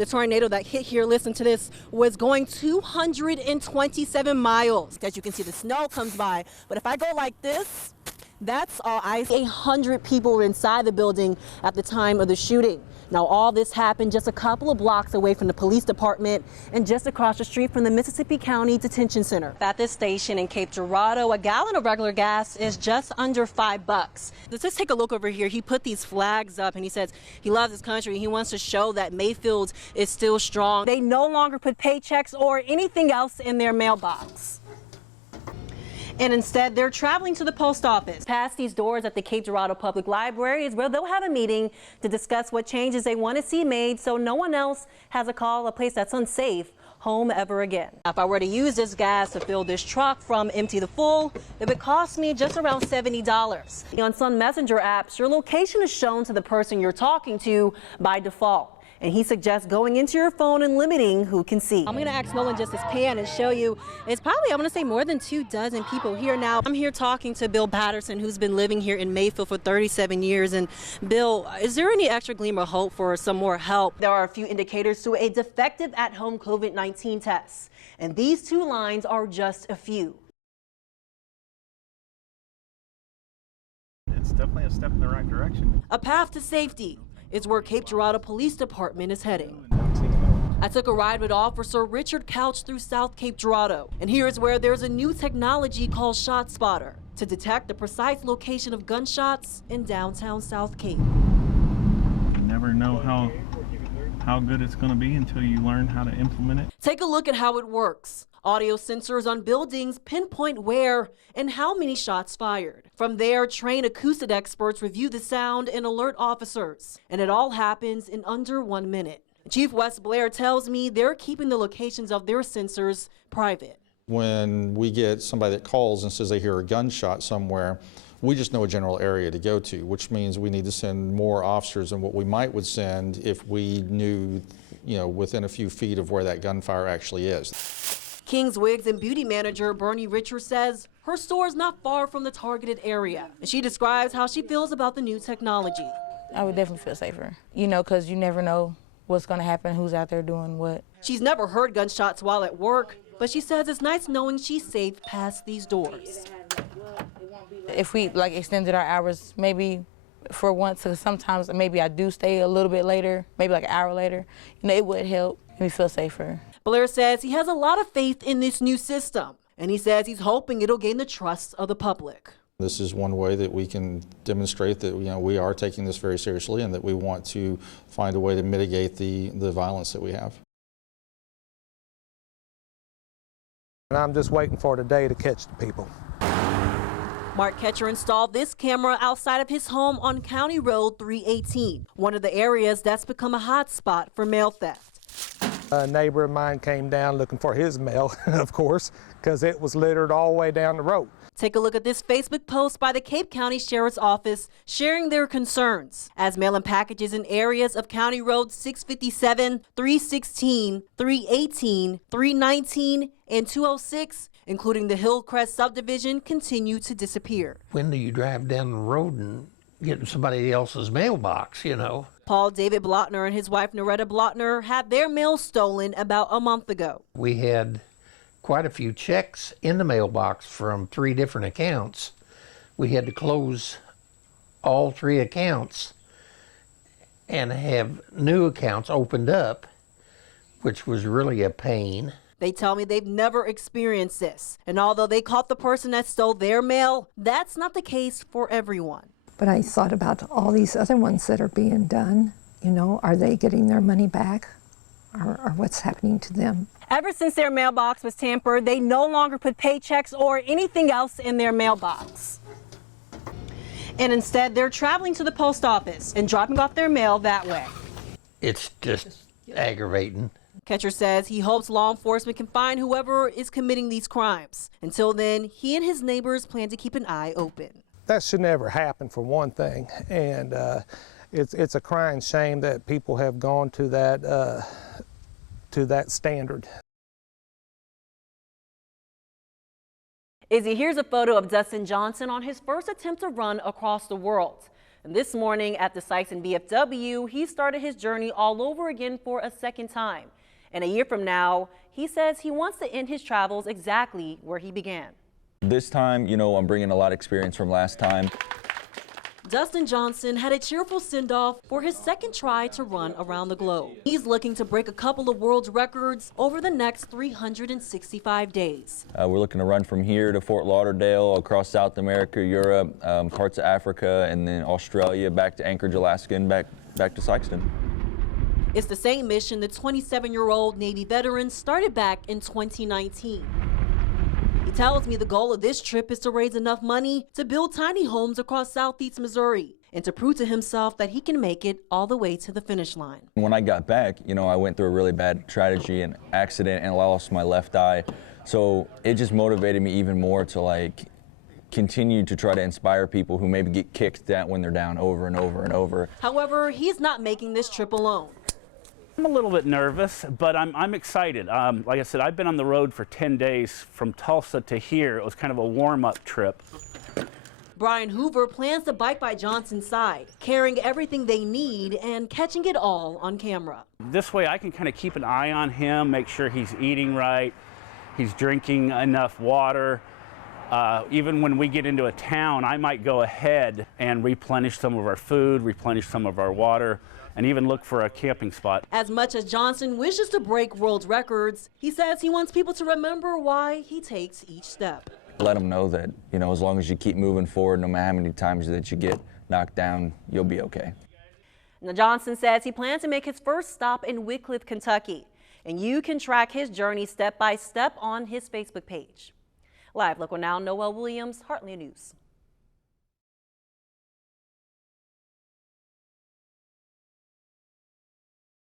The tornado that hit here, listen to this, was going 227 miles. As you can see, the snow comes by, but if I go like this, that's all ice. 100 people were inside the building at the time of the shooting. Now, all this happened just a couple of blocks away from the police department and just across the street from the Mississippi County Detention Center. At this station in Cape Girardeau, a gallon of regular gas is just under $5. Let's just take a look over here. He put these flags up and he says he loves his country. He wants to show that Mayfield is still strong. They no longer put paychecks or anything else in their mailbox. And instead, they're traveling to the post office. Past these doors at the Cape Girardeau Public Library is where they'll have a meeting to discuss what changes they want to see made so no one else has to call a place that's unsafe home ever again. If I were to use this gas to fill this truck from empty to full, it would cost me just around $70. On some messenger apps, your location is shown to the person you're talking to by default. And he suggests going into your phone and limiting who can see. I'm gonna ask Nolan just this pan and show you, it's probably, I'm gonna say more than 24 people here now. I'm here talking to Bill Patterson, who's been living here in Mayfield for 37 years. And Bill, is there any extra gleam of hope for some more help? There are a few indicators to a defective at-home COVID-19 test. And these two lines are just a few. It's definitely a step in the right direction. A path to safety is where Cape Girardeau Police Department is heading. I took a ride with Officer Richard Couch through South Cape Girardeau, and here is where there's a new technology called Shot Spotter to detect the precise location of gunshots in downtown South Cape. You never know how good it's going to be until you learn how to implement it. Take a look at how it works. Audio sensors on buildings pinpoint where and how many shots fired. From there, trained acoustic experts review the sound and alert officers. And it all happens in under 1 minute. Chief Wes Blair tells me they're keeping the locations of their sensors private. When we get somebody that calls and says they hear a gunshot somewhere, we just know a general area to go to, which means we need to send more officers than what we would send if we knew, within a few feet of where that gunfire actually is. King's Wigs and beauty manager Bernie Richards says her store is not far from the targeted area. And she describes how she feels about the new technology. I would definitely feel safer, because you never know what's going to happen, who's out there doing what. She's never heard gunshots while at work, but she says it's nice knowing she's safe past these doors. If we extended our hours maybe for once, because sometimes maybe I do stay a little bit later, maybe like an hour later, it would help me feel safer. Blair says he has a lot of faith in this new system, and he says he's hoping it'll gain the trust of the public. This is one way that we can demonstrate that we are taking this very seriously and that we want to find a way to mitigate the violence that we have. And I'm just waiting for the day to catch the people. Mark Ketcher installed this camera outside of his home on County Road 318, one of the areas that's become a hot spot for mail theft. A neighbor of mine came down looking for his mail, of course, because it was littered all the way down the road. Take a look at this Facebook post by the Cape County Sheriff's Office sharing their concerns as mail-in packages in areas of County Road 657, 316, 318, 319, and 206, including the Hillcrest subdivision, continue to disappear. When do you drive down the road and get in somebody else's mailbox, Paul David Blotner and his wife Noretta Blotner had their mail stolen about a month ago. We had quite a few checks in the mailbox from 3 different accounts. We had to close all 3 accounts and have new accounts opened up, which was really a pain. They tell me they've never experienced this. And although they caught the person that stole their mail, that's not the case for everyone. But I thought about all these other ones that are being done. Are they getting their money back? Or what's happening to them? Ever since their mailbox was tampered, they no longer put paychecks or anything else in their mailbox. And instead, they're traveling to the post office and dropping off their mail that way. It's just aggravating. Ketcher says he hopes law enforcement can find whoever is committing these crimes. Until then, he and his neighbors plan to keep an eye open. That should never happen, for one thing, and it's a crying shame that people have gone to that standard. Izzy, here's a photo of Dustin Johnson on his first attempt to run across the world. And this morning at the Sikeston VFW, he started his journey all over again for a second time. And a year from now, he says he wants to end his travels exactly where he began. This time, I'm bringing a lot of experience from last time. Dustin Johnson had a cheerful send-off for his second try to run around the globe. He's looking to break a couple of world records over the next 365 days. We're looking to run from here to Fort Lauderdale, across South America, Europe, parts of Africa, and then Australia, back to Anchorage, Alaska, and back to Sikeston. It's the same mission the 27-year-old Navy veteran started back in 2019. He tells me the goal of this trip is to raise enough money to build tiny homes across southeast Missouri and to prove to himself that he can make it all the way to the finish line. When I got back, I went through a really bad tragedy and accident and lost my left eye. So it just motivated me even more to continue to try to inspire people who maybe get kicked at when they're down over and over and over. However, he's not making this trip alone. I'm a little bit nervous, but I'm excited. Like I said, I've been on the road for 10 days from Tulsa to here. It was kind of a warm-up trip. Brian Hoover plans to bike by Johnson's side, carrying everything they need and catching it all on camera. This way I can kind of keep an eye on him, make sure he's eating right, he's drinking enough water. Even when we get into a town, I might go ahead and replenish some of our food, replenish some of our water, and even look for a camping spot. As much as Johnson wishes to break world records, he says he wants people to remember why he takes each step. Let them know that, as long as you keep moving forward, no matter how many times that you get knocked down, you'll be okay. Now, Johnson says he plans to make his first stop in Wickliffe, Kentucky, and you can track his journey step by step on his Facebook page. Live Local Now, Noel Williams, Heartland News.